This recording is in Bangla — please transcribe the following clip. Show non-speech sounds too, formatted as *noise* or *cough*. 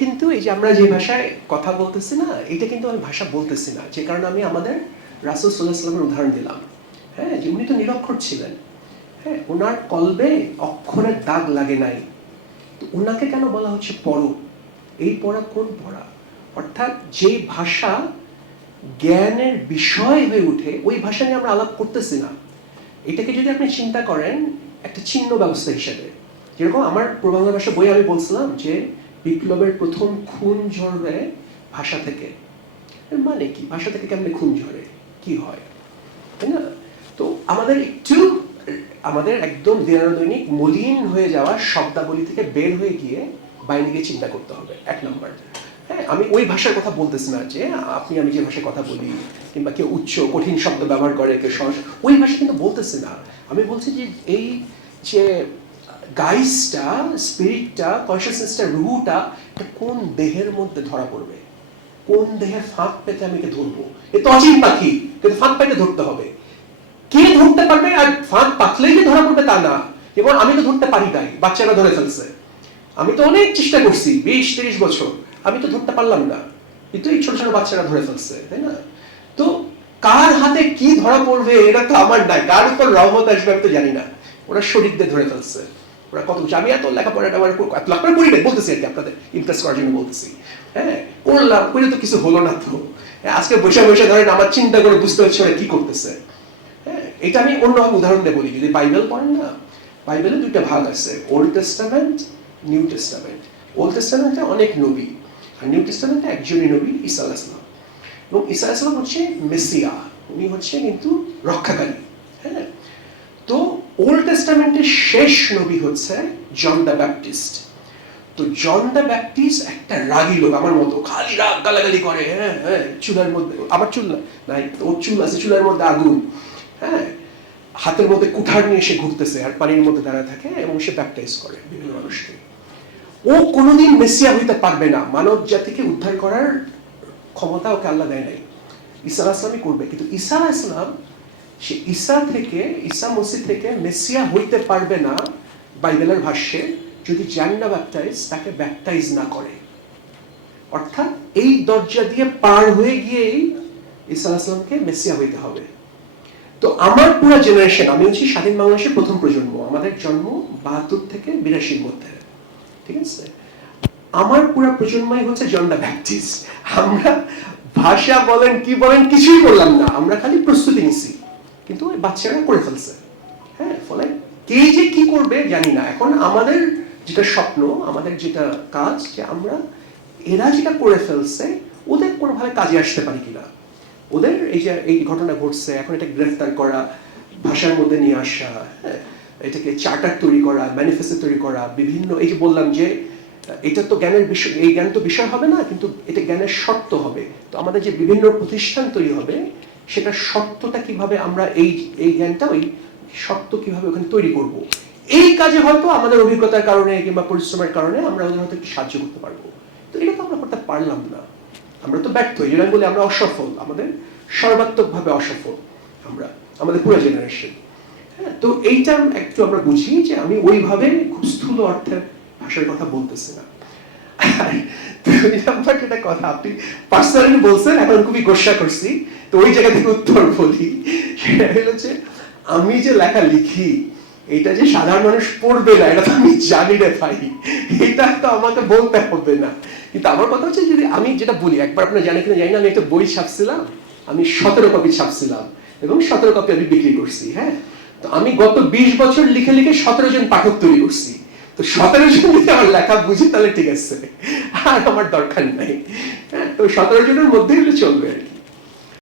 কিন্তু এই যে আমরা যে ভাষায় কথা বলতেছি না এটা কিন্তু আমি ভাষা বলতেছি না। যে কারণে আমি আমাদের রাসুল সাল্লাহ সাল্লামের উদাহরণ দিলাম। হ্যাঁ যে উনি তো নিরক্ষর ছিলেন। হ্যাঁ ওনার কলবে অক্ষরের দাগ লাগে নাই। তো ওনাকে কেন বলা হচ্ছে পড়ো? এই পড়া কোন পড়া? অর্থাৎ যে ভাষা জ্ঞানের বিষয় হয়ে ওঠে ওই ভাষা নিয়ে আমরা আলাপ করতেছি না। এটাকে যদি আপনি চিন্তা করেন, একটা চিহ্ন ব্যবস্থা হিসেবে। যেরকম আমার প্রবাংলা ভাষা বই আমি বলছিলাম যে বিপ্লবের প্রথম খুন ঝরবে ভাষা থেকে। মানে কি? ভাষা থেকে কেমনে খুন ঝরে কি হয়? তাই না? তো আমাদের একটু, আমাদের একদম দৈনিক মলিন হয়ে যাওয়া শব্দাবলী থেকে বের হয়ে গিয়ে বাইরে গিয়ে চিন্তা করতে হবে। এক নম্বর হ্যাঁ আমি ওই ভাষার কথা বলতেছি না যে আপনি আমি যে ভাষায় কথা বলি, কিংবা কেউ উচ্চ কঠিন শব্দ ব্যবহার করে, কেউ সহজ, ওই ভাষা কিন্তু বলতেছি না। আমি বলছি যে এই যে গাইসটা, স্পিরিটটা কনসিয়াসনেসটা রুটা এটা কোন দেহের মধ্যে ধরা পড়বে? কোন দেহে ফাঁক পেতে আমি একে ধরবো? এ তো অচিন পাখি, কিন্তু ফাঁক পেতে ধরতে হবে। কে ধরতে পারবে আর ফাঁক পাতলেই যে ধরা পড়বে তা না। এবং আমি তো ধরতে পারি নাই, বাচ্চারা ধরে ফেলছে। আমি তো অনেক চেষ্টা করছি, বিশ, তিরিশ বছর, আমি তো ধরতে পারলাম না। কিন্তু এই ছোট ছোট বাচ্চারা ধরে ফেলছে, তাই না? তো কার হাতে কি ধরা পড়বে, এটা তো আমার নাই, কার উপর রহমত আসবে আমি তো জানি না। ওরা শরীরদের ধরে ফেলছে। ওরা কত আমি এত লেখাপড়া এত না বলতেছি আর কি আপনাদের ইমপ্রেস করার জন্য বলতেছি। হ্যাঁ করলাম করে তো কিছু হলো না তো। হ্যাঁ, আজকে বসে বসে ধরেন আমার চিন্তা করে বুঝতে হচ্ছে ওরা কি করতেছে। হ্যাঁ এটা আমি অন্যভাবে উদাহরণ দিয়ে বলি যদি বাইবেল পড়েন না বাইবেলে দুইটা ভাগ আছে old testament new testament old টেস্টামেন্টে অনেক নবী আর নিউ টেস্টামেন্টে একজনই নবী ঈসা আলাইহিস সালাম। এবং ঈসা আলাইহিস সালাম হচ্ছে মেসিয়া উনি হচ্ছে কিন্তু রক্ষাকারী। টেস্টামেন্টের শেষ নবী হচ্ছে জন দ্য ব্যাপটিস্ট তো জন দ্য ব্যাপটিস্ট একটা রাগী লোক, আমার মতো। খালি রাগ গালাগালি করে হ্যাঁ হ্যাঁ চুলার মধ্যে আমার চুল নাই, ওর চুল আছে, চুলার মধ্যে আগুন হ্যাঁ। হাতের মধ্যে কুঠার নিয়ে সে ঘুরতেছে আর পানির মধ্যে দাঁড়ায় থাকে এবং সে ব্যাপটাইজ করে বিভিন্ন মানুষকে। ও কোনোদিন মেসিয়া হইতে পারবে না, মানব জাতিকে উদ্ধার করার ক্ষমতা ওকে আল্লাহ দেয় নাই। ঈসা আসলামই করবে, কিন্তু ঈসা ইসলাম সে ঈসা থেকে, ঈসা মসজিদ থেকে মেসিয়া হইতে পারবে না বাইবেলের ভাষ্যে যদি জান না ব্যাপটাইজ তাকে ব্যাপটাইজ না করে। অর্থাৎ এই দরজা দিয়ে পার হয়ে গিয়েই ঈসা আসলামকে মেসিয়া হইতে হবে। তো আমার পুরো জেনারেশন আমি হচ্ছি স্বাধীন বাংলাদেশের প্রথম প্রজন্ম, আমাদের জন্ম বাহাত্তর থেকে বিরাশির মধ্যে, ঠিক আছে? আমার পুরো প্রজন্মই হচ্ছে জন্ডা ব্যাপটিস্ট আমরা ভাষা বলেন, কি বলেন, কিছুই করলাম না, আমরা খালি প্রস্তুতি নিছি। কিন্তু ওই বাচ্চারা করে ফেলছে। হ্যাঁ ফলে কে যে কি করবে জানি না। এখন আমাদের যেটা স্বপ্ন, আমাদের যেটা কাজ যে আমরা, এরা যেটা করে ফেলছে, ওদের কোনোভাবে কাজে আসতে পারি কিনা। ওদের এই যে, এই ঘটনা ঘটছে, এখন এটা গ্রেফতার করা, ভাষার মধ্যে নিয়ে আসা হ্যাঁ এটাকে চার্টার তৈরি করা ম্যানিফেস্টো তৈরি করা, বিভিন্ন এই যে বললাম যে, এটা তো জ্ঞানের বিষয় এই জ্ঞান তো বিষয় হবে না, কিন্তু এটা জ্ঞানের শর্ত হবে। তো আমাদের যে বিভিন্ন প্রতিষ্ঠান তৈরি হবে সেটা শর্তটা কীভাবে আমরা এই এই জ্ঞানটা ওই শর্ত কীভাবে ওখানে তৈরি করব। এই কাজে হয়তো আমাদের অভিজ্ঞতার কারণে কিংবা পরিশ্রমের কারণে আমরা ওদের হয়তো একটু সাহায্য করতে পারব। তো এটা তো আমরা করতে পারলাম না। আমরা তো ব্যর্থ এই জন্য বলি আমরা অসফল। আমাদের সর্বাত্মকভাবে অসফল আমরা, আমাদের পুরো জেনারেশন হ্যাঁ তো এইটা একটু আমরা বুঝি যে আমি ওইভাবে খুব স্থূল অর্থের ভাষার কথা বলতেছি না। *laughs* কথা। আপনি পার্সোনালি বলছেন, এখন খুবই গোসা করছি তো ওই জায়গা থেকে উত্তর বলি। সেটা যে, আমি যে লেখা লিখি, এটা যে সাধারণ মানুষ পড়বে না, এটা তো আমি জানি রে ভাই। এটা তো আমাকে বলতে হবে না। কিন্তু আমার কথা হচ্ছে যদি আমি যেটা বলি, একবার আপনার জানে কিনা জানি না, আমি একটা বই ছাপছিলাম, আমি সতেরো কপি ছাপছিলাম, এবং সতেরো কপি আমি বিক্রি করছি হ্যাঁ? তো আমি গত বিশ বছর লিখে লিখে সতেরো জন পাঠক তৈরি করছি। তো সতেরো জন যদি আমার লেখা বুঝি, তাহলে ঠিক আছে। আর আমার দরকার নাই। হ্যাঁ তো সতেরো জনের মধ্যেই চলবে আর কি।